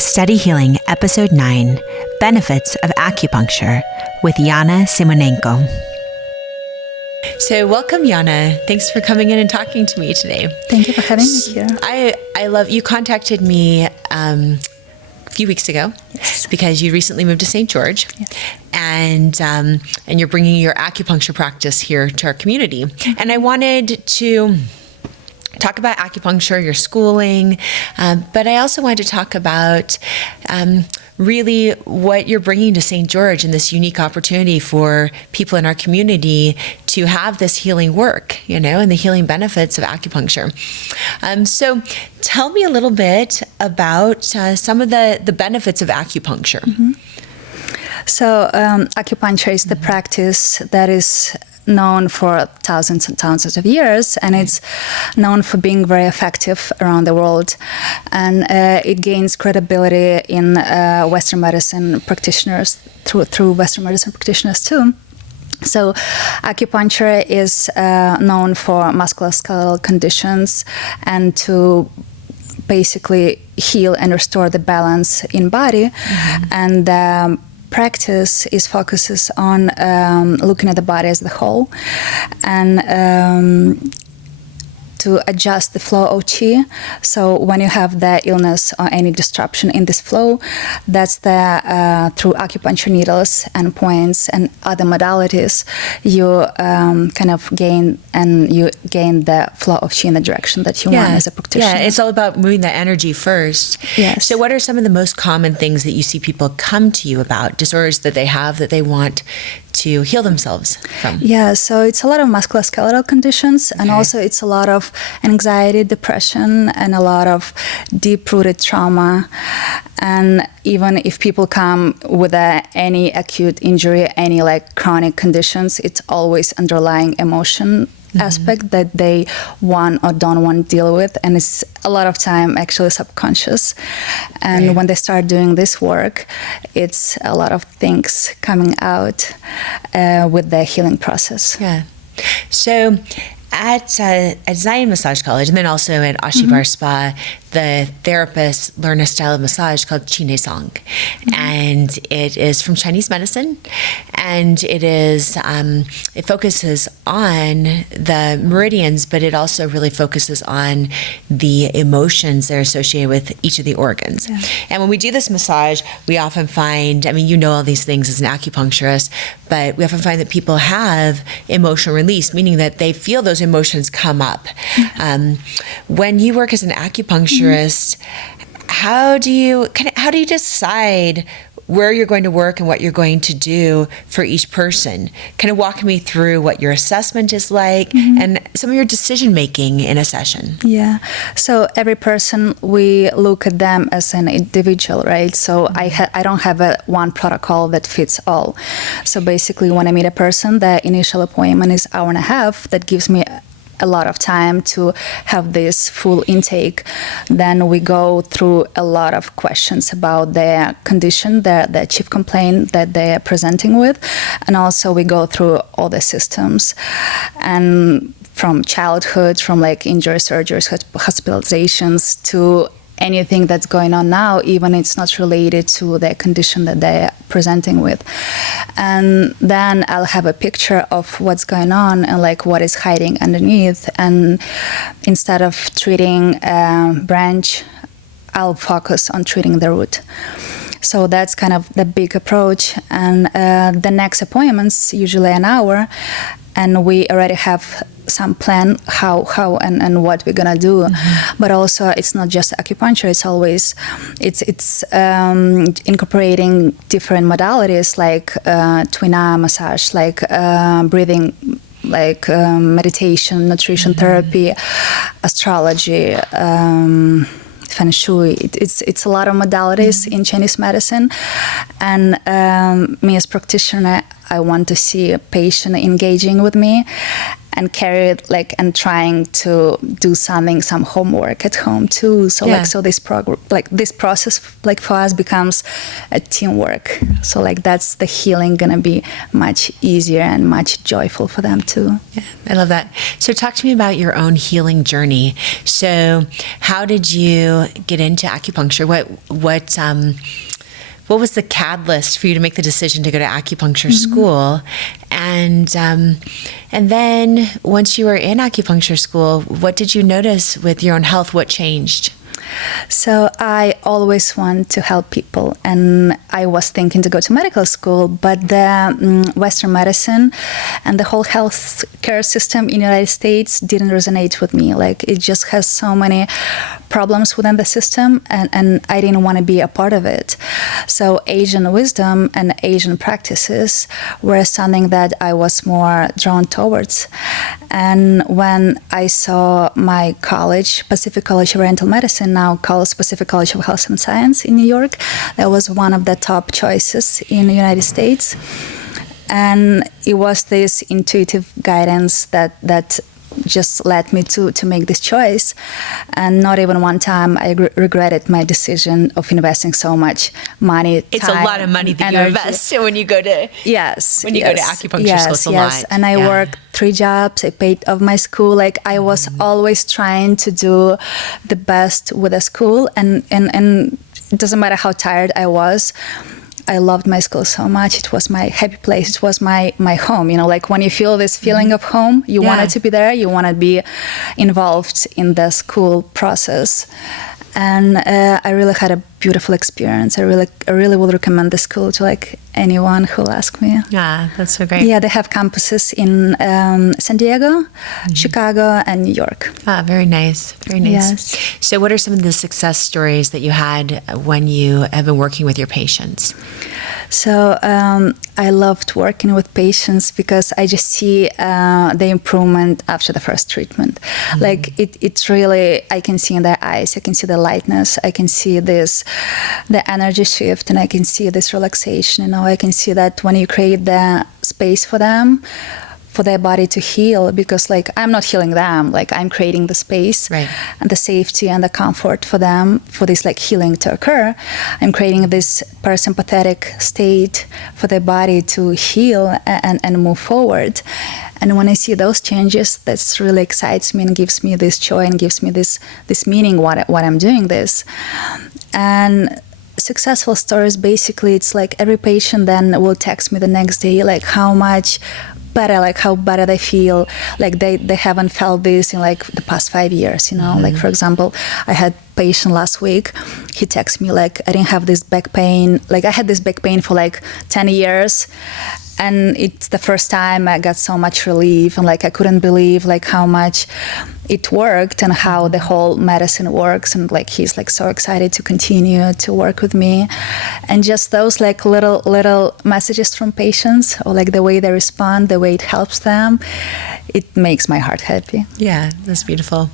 Study Healing, Episode 9, Benefits of Acupuncture with Yana Simonenko. So welcome, Yana. Thanks for coming in and talking to me today. Thank you for having me here. I love, you contacted me a few weeks ago. Yes. Because you recently moved to St. George. Yes. And you're bringing your acupuncture practice here to our community. And I wanted to talk about acupuncture, your schooling, but I also wanted to talk about really what you're bringing to St. George and this unique opportunity for people in our community to have this healing work, and the healing benefits of acupuncture. So tell me a little bit about some of the benefits of acupuncture. Mm-hmm. So acupuncture is the practice that is known for thousands and thousands of years, and it's known for being very effective around the world, and it gains credibility in Western medicine practitioners through Western medicine practitioners too. So acupuncture is known for musculoskeletal conditions and to basically heal and restore the balance in body. Mm-hmm. And practice focuses on looking at the body as the whole and to adjust the flow of qi. So when you have the illness or any disruption in this flow, that's through acupuncture needles and points and other modalities, you kind of gain the flow of qi in the direction that you want as a practitioner. Yeah, it's all about moving the energy first. Yes. So what are some of the most common things that you see people come to you about, disorders that they have that they want to heal themselves from? Yeah, so it's a lot of musculoskeletal conditions, and also it's a lot of anxiety, depression, and a lot of deep-rooted trauma. And even if people come with any acute injury, any chronic conditions, it's always underlying emotion aspect that they want or don't want to deal with, and it's a lot of time actually subconscious. And when they start doing this work, it's a lot of things coming out with the healing process. Yeah. So at Zion Massage College, and then also at Ashibar Spa, the therapists learn a style of massage called Qinei and it is from Chinese medicine, and it focuses on the meridians, but it also really focuses on the emotions that are associated with each of the organs. Yeah. And when we do this massage, we often find, all these things as an acupuncturist, but we often find that people have emotional release, meaning that they feel those emotions come up. When you work as an acupuncturist, how do you decide where you're going to work and what you're going to do for each person? Kind of walk me through what your assessment is like and some of your decision making in a session. Yeah. So every person, we look at them as an individual, right? So I don't have one protocol that fits all. So basically, when I meet a person, the initial appointment is 1.5 hours. That gives me a lot of time to have this full intake. Then we go through a lot of questions about their condition, the chief complaint that they are presenting with, and also we go through all the systems, and from childhood, from injury, surgeries, hospitalizations, to anything that's going on now, even it's not related to the condition that they're presenting with. And then I'll have a picture of what's going on and what is hiding underneath. And instead of treating a branch, I'll focus on treating the root. So that's kind of the big approach. And the next appointment's usually 1 hour, and we already have some plan how and what we're gonna do. But also it's not just acupuncture, it's incorporating different modalities like twin arm massage, breathing, meditation, nutrition therapy, astrology, feng shui. It's a lot of modalities in Chinese medicine, and me as practitioner, I want to see a patient engaging with me, and carry it like and trying to do some homework at home too. So this process like for us becomes a teamwork. So like that's the healing gonna be much easier and much joyful for them too. Yeah, I love that. So talk to me about your own healing journey. So how did you get into acupuncture? What was the catalyst for you to make the decision to go to acupuncture school? And then once you were in acupuncture school, what did you notice with your own health? What changed? So I always want to help people, and I was thinking to go to medical school, but the Western medicine and the whole health care system in the United States didn't resonate with me. Like it just has so many problems within the system, and I didn't want to be a part of it. So Asian wisdom and Asian practices were something that I was more drawn towards. And when I saw my college, Pacific College of Oriental Medicine, now called Pacific College of Health and Science in New York, that was one of the top choices in the United States. And it was this intuitive guidance that just led me to make this choice. And not even one time I regretted my decision of investing so much money, It's time, a lot of money that energy. you invest when you go to go to acupuncture school. It's a lot. And I worked 3 jobs. I paid off my school. Like I was always trying to do the best with the school, and it doesn't matter how tired I was. I loved my school so much. It was my happy place. It was my home. You know, like when you feel this feeling of home, you wanted to be there. You want to be involved in the school process. And I really had a beautiful experience. I really would recommend the school to like anyone who'll ask me. Yeah, that's so great. Yeah, they have campuses in San Diego, Chicago, and New York. Ah, very nice. Very nice. Yes. So what are some of the success stories that you had when you have been working with your patients? So I loved working with patients because I just see the improvement after the first treatment. Like it's really, I can see in their eyes, I can see the lightness, I can see the energy shift, and I can see this relaxation. You know, I can see that when you create the space for them, for their body to heal, because like I'm not healing them, like I'm creating the space and the safety and the comfort for them, for this like healing to occur. I'm creating this parasympathetic state for their body to heal and move forward. And when I see those changes, that really excites me and gives me this joy and gives me this meaning what I'm doing this. And successful stories, basically, it's like every patient then will text me the next day, like how much better, like how better they feel, like they haven't felt this in like the past 5 years, you know. Like for example, I had a patient last week, he texted me like, I didn't have this back pain, like I had this back pain for like 10 years, and it's the first time I got so much relief, and like I couldn't believe like how much it worked and how the whole medicine works, and like he's like so excited to continue to work with me. And just those like little messages from patients, or like the way they respond, the way it helps them, it makes my heart happy. Yeah, that's beautiful.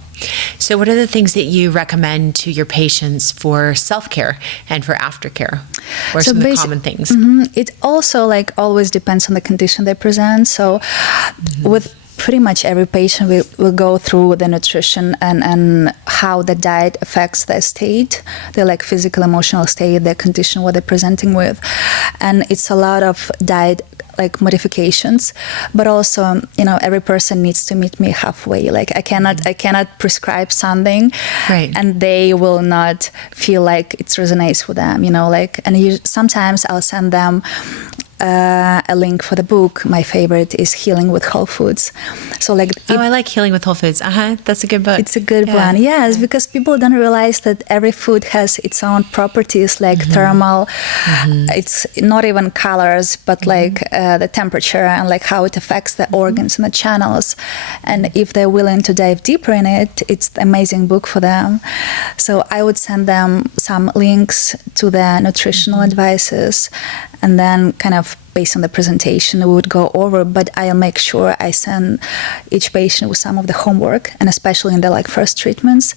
So what are the things that you recommend to your patients for self-care and for aftercare? What are some of the common things? It also like always depends on the condition they present. So with pretty much every patient, we will go through the nutrition and how the diet affects their state, their like physical, emotional state, their condition, what they're presenting with. And it's a lot of diet like modifications, but also, you know, every person needs to meet me halfway. Like I cannot prescribe something and they will not feel like it resonates with them, you know, like, and sometimes I'll send them a link for the book. My favorite is Healing with Whole Foods. So like, I like Healing with Whole Foods. That's a good book. It's a good one. Yes, because people don't realize that every food has its own properties, like thermal. It's not even colors, but like the temperature and like how it affects the organs and the channels. And if they're willing to dive deeper in it, it's an amazing book for them. So I would send them some links to the nutritional advices, and then kind of based on the presentation we would go over, but I'll make sure I send each patient with some of the homework, and especially in the like first treatments,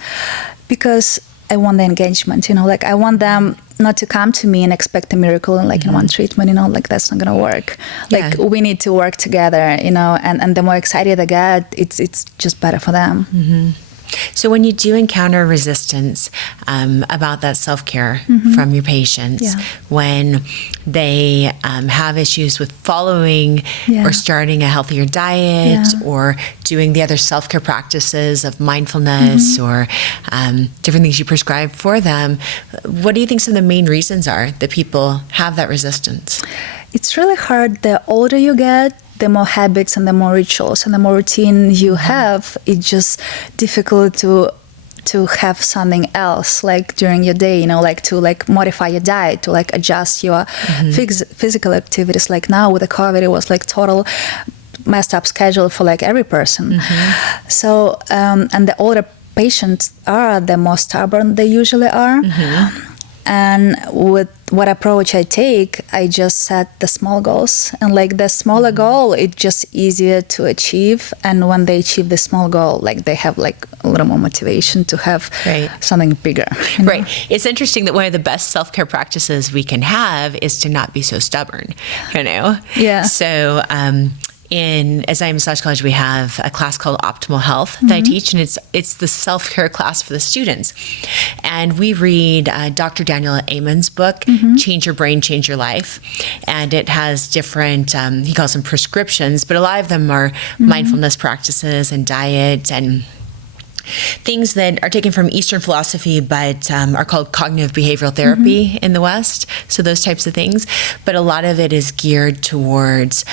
because I want the engagement, you know, like I want them not to come to me and expect a miracle and like in one treatment, like that's not gonna work. Like we need to work together, and the more excited I get, it's just better for them. So when you do encounter resistance about that self-care from your patients, when they have issues with following or starting a healthier diet or doing the other self-care practices of mindfulness or different things you prescribe for them, what do you think some of the main reasons are that people have that resistance? It's really hard. The older you get, the more habits and the more rituals and the more routine you have, it's just difficult to have something else like during your day, like to like modify your diet, to like adjust your physical activities. Like now with the COVID, it was like total messed up schedule for like every person. So, and the older patients are the more stubborn they usually are. And with what approach I take, I just set the small goals. And like the smaller goal, it's just easier to achieve. And when they achieve the small goal, like they have like a little more motivation to have something bigger. Right. It's interesting that one of the best self-care practices we can have is to not be so stubborn, Yeah. So, as I am Massage College, we have a class called Optimal Health that I teach, and it's the self-care class for the students. And we read Dr. Daniel Amen's book, Change Your Brain, Change Your Life. And it has different, he calls them prescriptions, but a lot of them are mindfulness practices and diet and things that are taken from Eastern philosophy, but are called cognitive behavioral therapy in the West. So those types of things. But a lot of it is geared towards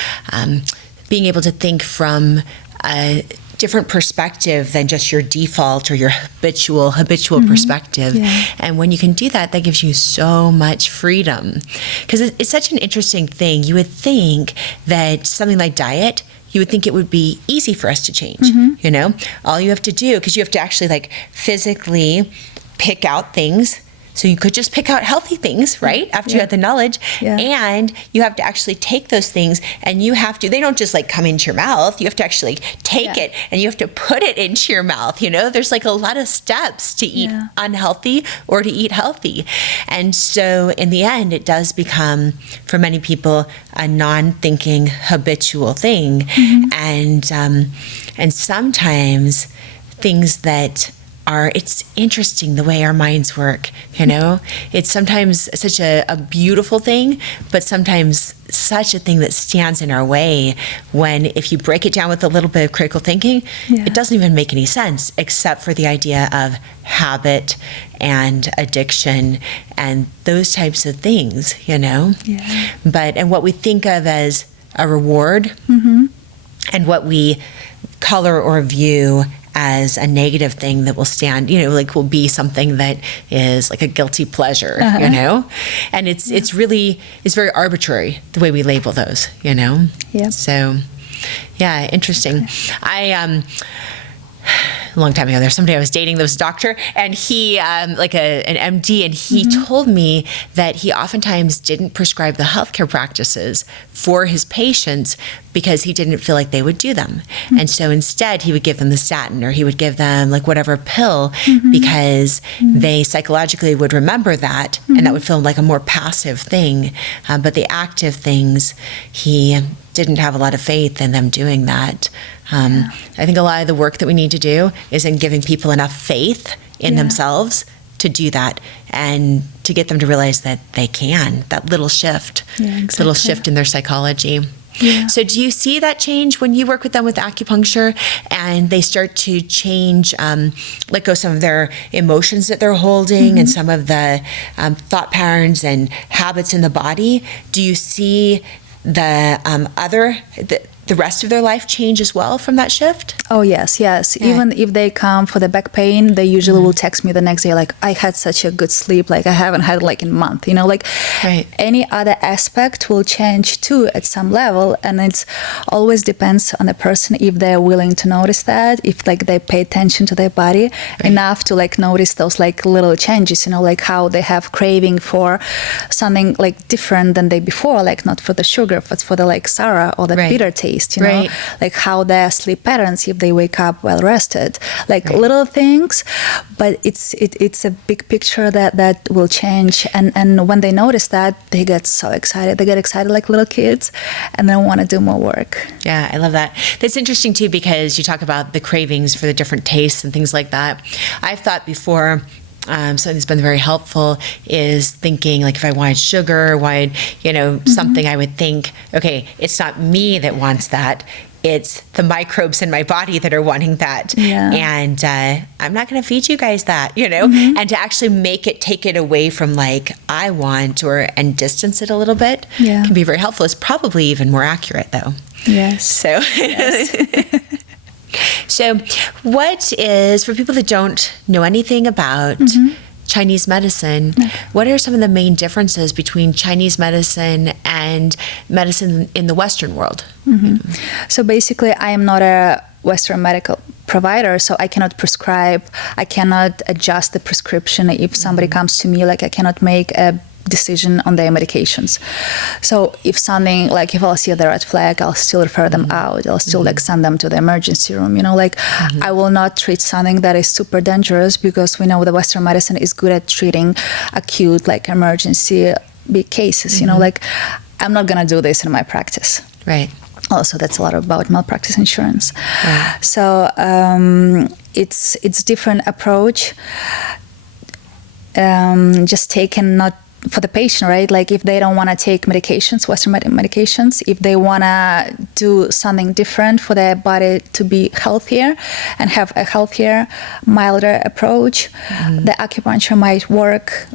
being able to think from a different perspective than just your default or your habitual perspective. And when you can do that, that gives you so much freedom. Because it's such an interesting thing. You would think that something like diet, you would think it would be easy for us to change. All you have to do, because you have to actually like physically pick out things. So you could just pick out healthy things, right? After you have the knowledge. And you have to actually take those things and they don't just like come into your mouth. You have to actually take it and you have to put it into your mouth. There's like a lot of steps to eat unhealthy or to eat healthy. And so in the end, it does become, for many people, a non-thinking habitual thing. And sometimes things that it's interesting the way our minds work, It's sometimes such a beautiful thing, but sometimes such a thing that stands in our way when, if you break it down with a little bit of critical thinking, it doesn't even make any sense except for the idea of habit and addiction and those types of things, But, and what we think of as a reward and what we color or view as a negative thing that will stand, will be something that is like a guilty pleasure, and it's very arbitrary the way we label those, So, yeah, interesting. I a long time ago, someday I was dating this doctor, and he, an MD, and he told me that he oftentimes didn't prescribe the healthcare practices for his patients because he didn't feel like they would do them. And so instead, he would give them the statin, or he would give them like whatever pill, because they psychologically would remember that, and that would feel like a more passive thing. But the active things, he didn't have a lot of faith in them doing that. I think a lot of the work that we need to do is in giving people enough faith in themselves to do that, and to get them to realize that they can, that little shift, little shift in their psychology. So do you see that change when you work with them with acupuncture and they start to change, let go some of their emotions that they're holding and some of the thought patterns and habits in the body? Do you see the rest of their life change as well from that shift? Oh, yes. Yeah. Even if they come for the back pain, they usually will text me the next day, like, I had such a good sleep, like I haven't had like in a month, any other aspect will change too at some level. And it's always depends on the person, if they're willing to notice that, if like they pay attention to their body enough to like notice those like little changes, like how they have craving for something like different than they before, like not for the sugar, but for the like sour or the bitter taste. taste, you know, Right. like how their sleep patterns, if they wake up well rested, like Right. little things, but it's a big picture that will change. And when they notice that, they get so excited. They get excited like little kids, and then want to do more work. Yeah, I love that. That's interesting too, because you talk about the cravings for the different tastes and things like that. I've thought before, something that's been very helpful is thinking like if I wanted sugar, wanted, something, I would think, okay, it's not me that wants that. It's the microbes in my body that are wanting that. Yeah. And I'm not going to feed you guys that, and to actually take it away from like I want and distance it a little bit can be very helpful. It's probably even more accurate though. Yes. So, Yes. So what is, for people that don't know anything about Chinese medicine, what are some of the main differences between Chinese medicine and medicine in the Western world? So basically, I am not a Western medical provider, so I cannot prescribe, I cannot adjust the prescription if somebody comes to me, like I cannot make a decision on their medications. So if something, like if I'll see the red flag, I'll still refer them out. I'll still like send them to the emergency room, I will not treat something that is super dangerous, because we know the Western medicine is good at treating acute, like emergency big cases, like I'm not gonna do this in my practice. Right. Also, that's a lot about malpractice insurance. Right. So it's different approach, just taken not for the patient, right? Like if they don't want to take medications, Western medications, if they want to do something different for their body to be healthier and have a healthier, milder approach, the acupuncture might work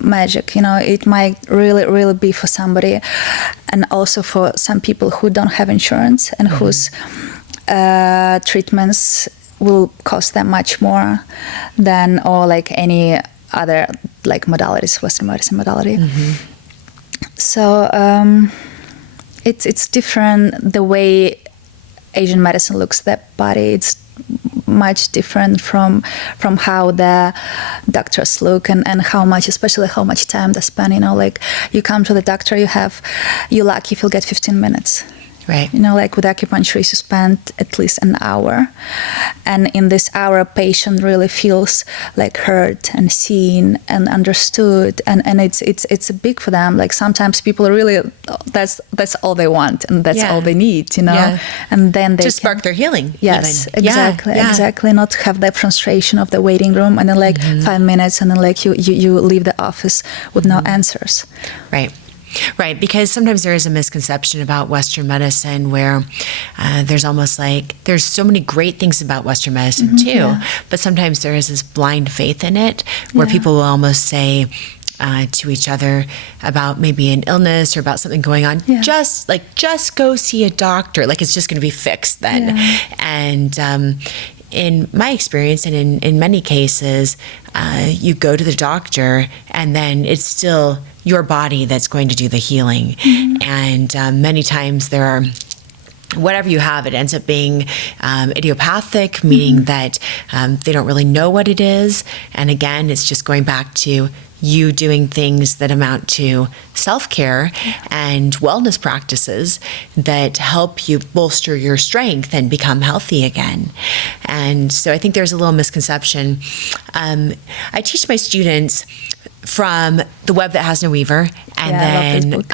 magic, it might really, really be for somebody. And also for some people who don't have insurance and whose treatments will cost them much more than, or like any other like modalities, Western medicine modality. So it's different the way Asian medicine looks at the body. It's much different from how the doctors look and especially how much time they spend. Like you come to the doctor, you're lucky if you'll get 15 minutes. Right. Like with acupuncture, you spend at least an hour. And in this hour, a patient really feels like heard and seen and understood. And it's big for them. Like sometimes people really, that's all they want and that's all they need, Yeah. And then they to spark their healing. Yes, even. exactly, Yeah. exactly. Not have that frustration of the waiting room and then like 5 minutes and then like you leave the office with no answers. Right. Right, because sometimes there is a misconception about Western medicine where there's almost like there's so many great things about Western medicine too, but sometimes there is this blind faith in it where people will almost say to each other about maybe an illness or about something going on, just go see a doctor, like it's just going to be fixed then. And in my experience, and in many cases, you go to the doctor and then it's still your body that's going to do the healing. And many times there are, whatever you have, it ends up being idiopathic, meaning that they don't really know what it is. And again, it's just going back to you doing things that amount to self-care and wellness practices that help you bolster your strength and become healthy again. And so I think there's a little misconception. I teach my students from The Web That Has No Weaver, and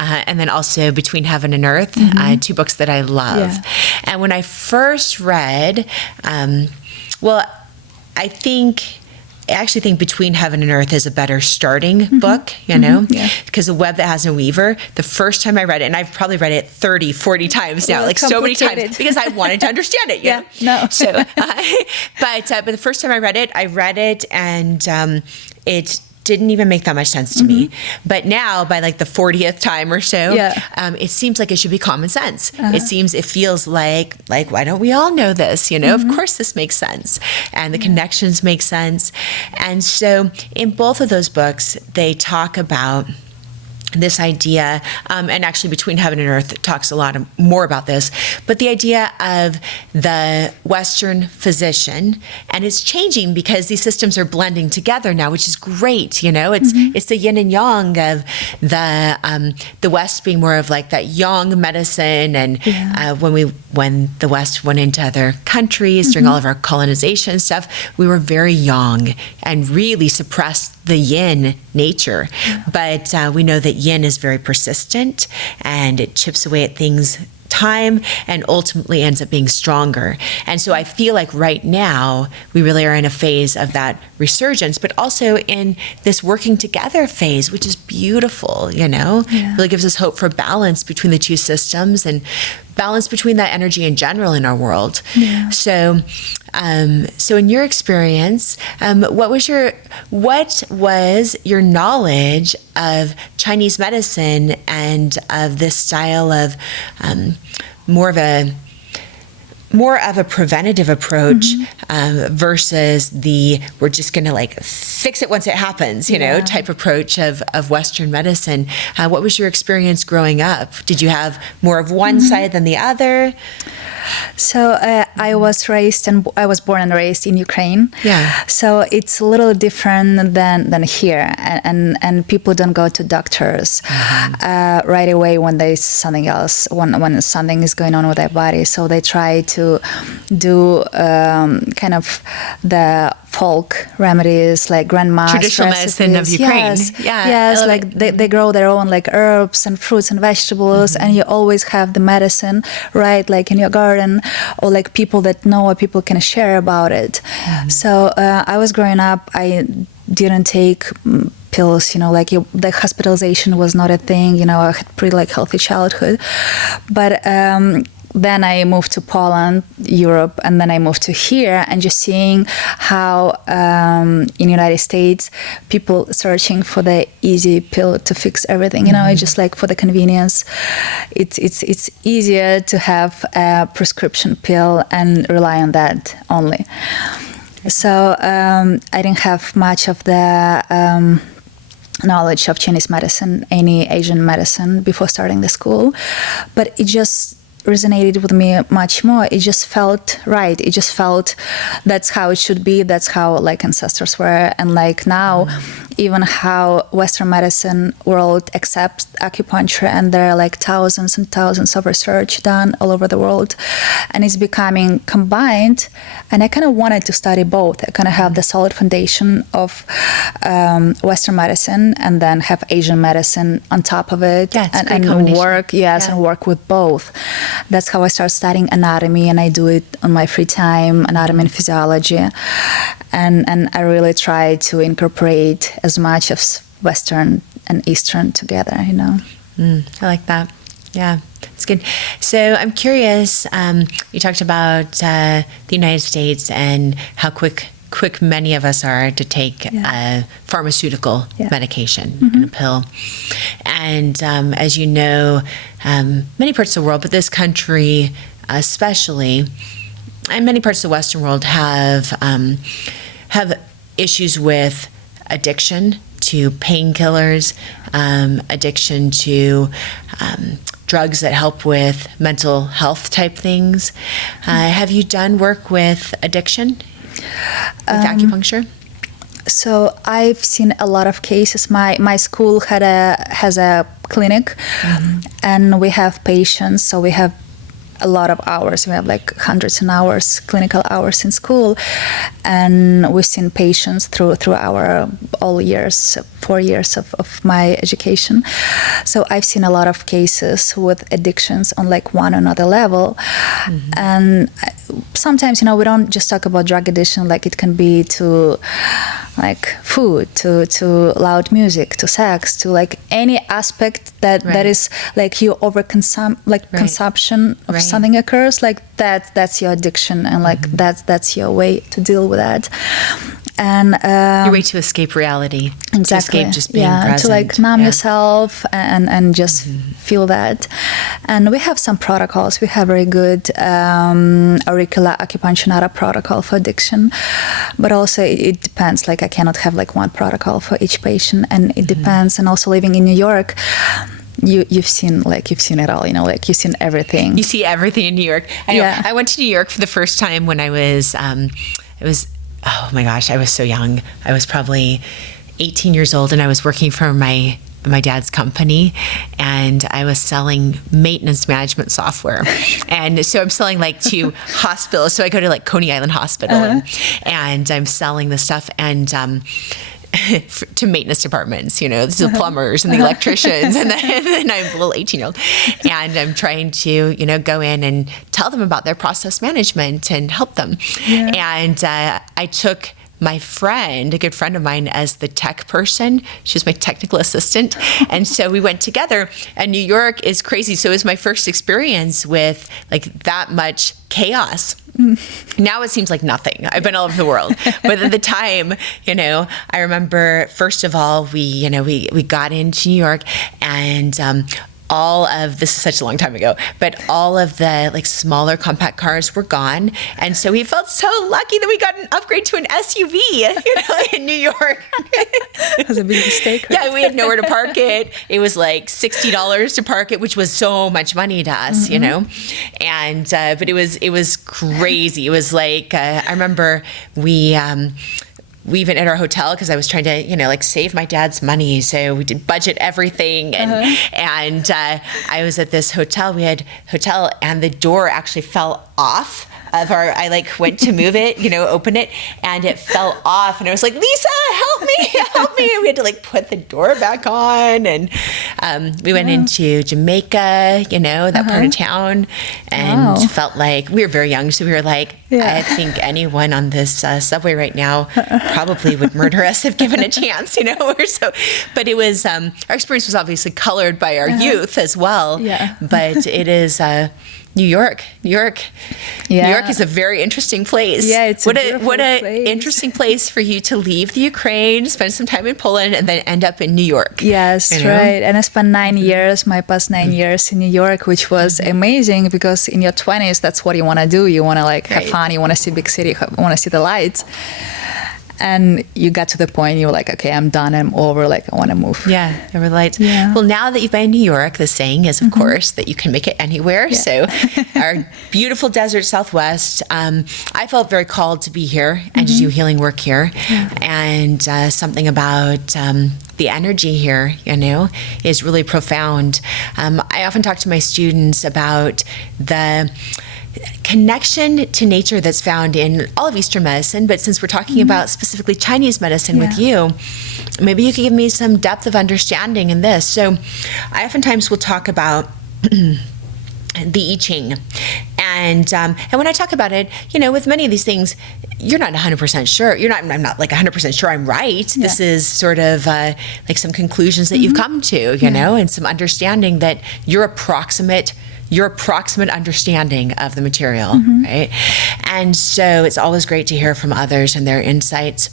then also Between Heaven and Earth, two books that I love. Yeah. And when I first read, I actually think Between Heaven and Earth is a better starting book, because The Web That Has No Weaver, the first time I read it, and I've probably read it 30, 40 times now, like so many times, because I wanted to understand it. So, but the first time I read it, and it didn't even make that much sense to me. But now, by like the 40th time or so, it seems like it should be common sense. It feels like why don't we all know this? Of course this makes sense. And the connections make sense. And so in both of those books, they talk about this idea, and actually Between Heaven and Earth talks a lot more about this, but the idea of the Western physician, and it's changing because these systems are blending together now, which is great. It's the yin and yang of the West being more of like that yang medicine, and when the West went into other countries during all of our colonization and stuff, we were very yang and really suppressed the yin nature. But we know that yin is very persistent, and it chips away at things time and ultimately ends up being stronger. And so I feel like right now we really are in a phase of that resurgence, but also in this working together phase, which is beautiful, really gives us hope for balance between the two systems and balance between that energy in general in our world. So in your experience, what was your knowledge of Chinese medicine and of this style of more of a preventative approach versus the we're just going to like fix it once it happens, type approach of Western medicine? What was your experience growing up? Did you have more of one side than the other? So I was born and raised in Ukraine. So it's a little different than here, and people don't go to doctors right away when there's something else, when something is going on with their body. So they try to do kind of the folk remedies, like grandma's traditional medicine of Ukraine. Yes, like they grow their own like herbs and fruits and vegetables, and you always have the medicine, right, like in your garden, or like people that know or people can share about it. So I was growing up, I didn't take pills, the hospitalization was not a thing, I had pretty like healthy childhood. But then I moved to Poland, Europe, and then I moved to here, and just seeing how in the United States, people searching for the easy pill to fix everything, just like for the convenience. It's easier to have a prescription pill and rely on that only. So I didn't have much of the knowledge of Chinese medicine, any Asian medicine before starting the school, but it just resonated with me much more. It just felt right. It just felt that's how it should be. That's how like ancestors were. And like now, even how Western medicine world accepts acupuncture, and there are like thousands and thousands of research done all over the world, and it's becoming combined. And I kind of wanted to study both. I kind of have the solid foundation of Western medicine, and then have Asian medicine on top of it, and work, and work with both. That's how I started studying anatomy, and I do it on my free time, anatomy and physiology. And I really try to incorporate as much of Western and Eastern together, I like that. Yeah, it's good. So I'm curious, you talked about the United States and how quick many of us are to take a pharmaceutical medication and a pill. And as you know, many parts of the world, but this country especially, and many parts of the Western world have issues with addiction to painkillers, addiction to drugs that help with mental health type things. Have you done work with addiction with acupuncture? So I've seen a lot of cases. My school has a clinic, and we have patients. So we have a lot of hours. We have like hundreds of hours, clinical hours in school, and we've seen patients through our all years, 4 years of my education. So I've seen a lot of cases with addictions on like one or another level, and sometimes we don't just talk about drug addiction. Like it can be to like food, to loud music, to sex, to like any aspect that is like you consumption of something occurs, like that's your addiction, and like that's your way to deal with that. And your way to escape reality. Exactly. To escape just being present. To like numb yourself and just feel that. And we have some protocols. We have very good auricular acupuncture protocol for addiction, but also it depends. Like I cannot have like one protocol for each patient, and it depends. And also living in New York, you've seen it all, like you've seen everything. You see everything in New York. I know. I went to New York for the first time when I was oh my gosh, I was so young. I was probably 18 years old, and I was working for my dad's company, and I was selling maintenance management software. And so I'm selling like to hospitals. So I go to like Coney Island Hospital and I'm selling this stuff and to maintenance departments, the plumbers and the electricians, and then I'm a little 18-year-old, and I'm trying to, go in and tell them about their process management and help them. And I took my friend, a good friend of mine, as the tech person. She was my technical assistant. And so we went together, and New York is crazy. So it was my first experience with like that much chaos. Now it seems like nothing. I've been all over the world. But at the time, I remember, first of all, we got into New York, and this is such a long time ago, but all of the like smaller compact cars were gone. And so we felt so lucky that we got an upgrade to an SUV, in New York. That was a big mistake. Right? Yeah, we had nowhere to park it. It was like $60 to park it, which was so much money to us, And, but it was crazy. It was like, I remember we even at our hotel, because I was trying to, save my dad's money. So we did budget everything. And I was at this hotel. We had hotel, and the door actually fell off of I went to move it, open it, and it fell off. And I was like, Lisa, help me. And we had to put the door back on. And we went into Jamaica, that part of town, and felt like we were very young. So we were like, I think anyone on this subway right now probably would murder us if given a chance, or so. But it was, our experience was obviously colored by our youth as well. Yeah. But it is, New York. New York is a very interesting place. Yeah, it's what a place. place. Interesting place for you to leave the Ukraine, spend some time in Poland, and then end up in New York. Yes, right. And I spent 9 years, my past 9 years in New York, which was amazing because in your 20s, that's what you want to do. You want to have fun. You want to see big city. You want to see the lights. And you got to the point you were like, okay, I'm done. I'm over. I want to move. Yeah, over the lights. Yeah. Well, now that you've been in New York, the saying is, of course, that you can make it anywhere. Yeah. So our beautiful desert Southwest, I felt very called to be here and to do healing work here. Yeah. And something about the energy here, is really profound. I often talk to my students about the connection to nature that's found in all of Eastern medicine, but since we're talking about specifically Chinese medicine with you, maybe you could give me some depth of understanding in this. So I oftentimes will talk about the I Ching. And when I talk about it, with many of these things, you're not 100% sure. I'm not 100% sure I'm right. Yeah. This is sort of some conclusions that you've come to, and some understanding that your approximate understanding of the material, right? And so it's always great to hear from others and their insights.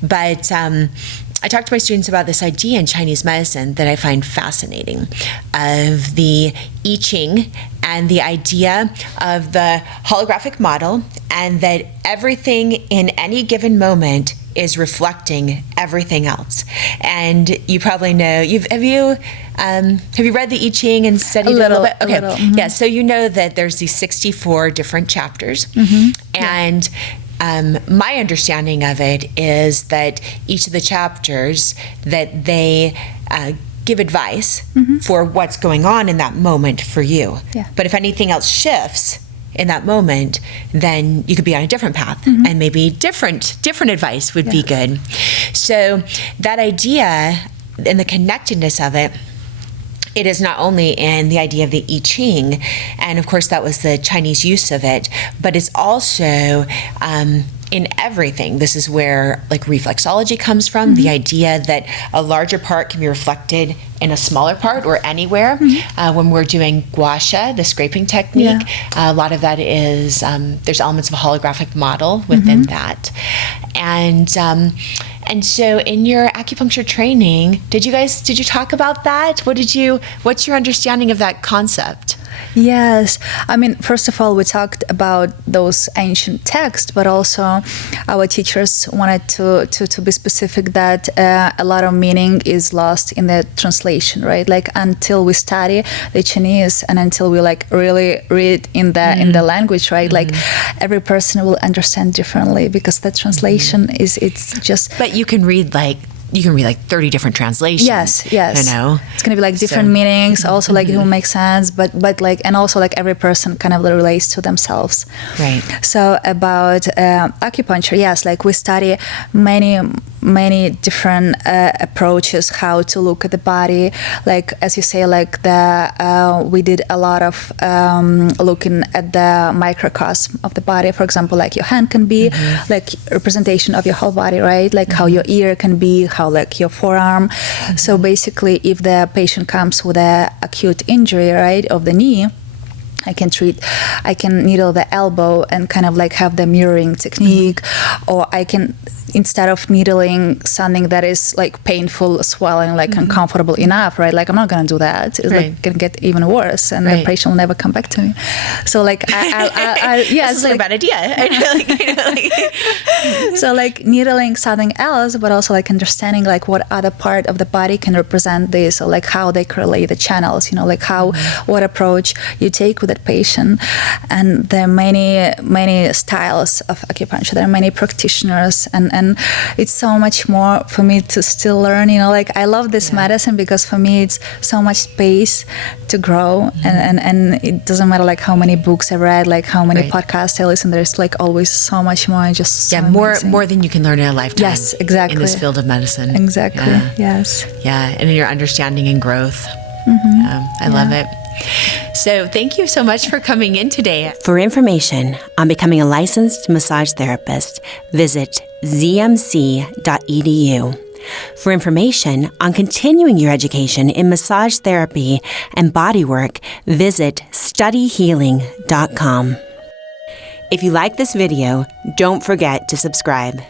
But I talk to my students about this idea in Chinese medicine that I find fascinating of the I Ching and the idea of the holographic model, and that everything in any given moment is reflecting everything else. And you probably know, have you read the I Ching and studied it a little bit? Okay. Yeah, so you know that there's these 64 different chapters. And my understanding of it is that each of the chapters, that they give advice for what's going on in that moment for you. Yeah. But if anything else shifts in that moment, then you could be on a different path, and maybe different advice would be good. So that idea and the connectedness of it, it is not only in the idea of the I Ching, and of course that was the Chinese use of it, but it's also in everything. This is where reflexology comes from, the idea that a larger part can be reflected in a smaller part or anywhere. When we're doing gua sha, the scraping technique, a lot of that is, there's elements of a holographic model within that. And so in your acupuncture training, did you talk about that? What's your understanding of that concept? Yes. I mean, first of all, we talked about those ancient texts, but also our teachers wanted to be specific that a lot of meaning is lost in the translation, right? Like until we study the Chinese and until we like really read in the language, right? Like every person will understand differently because the translation it's just. But you can read like 30 different translations. Yes. You know? It's going to be like different meanings. Also, like it will make sense, but like, and also like every person kind of relates to themselves. Right. So about acupuncture, yes, like we study many different approaches how to look at the body. Like as you say, like we did a lot of looking at the microcosm of the body. For example, like your hand can be like representation of your whole body, right? Like how your ear can be, how like your forearm. So basically, if the patient comes with a acute injury, right, of the knee, I can needle the elbow and kind of like have the mirroring technique, or I can, instead of needling something that is like painful, swelling, like uncomfortable enough, right? Like I'm not gonna do that. It's like gonna get even worse, and the patient will never come back to me. So like, this is like a bad idea. So like needling something else, but also like understanding like what other part of the body can represent this, or like how they correlate the channels. You know, like what approach you take with that patient. And there are many styles of acupuncture. There are many practitioners, and it's so much more for me to still learn. You know, like I love this medicine because for me it's so much space to grow, and it doesn't matter like how many books I read, like how many podcasts I listen. There's like always so much more. Just so more than you can learn in a lifetime. Yes, exactly. In this field of medicine. Exactly. Yes. Yeah, and in your understanding and growth. I love it. So thank you so much for coming in today. For information on becoming a licensed massage therapist, visit zmc.edu. For information on continuing your education in massage therapy and bodywork, visit studyhealing.com. If you like this video, don't forget to subscribe.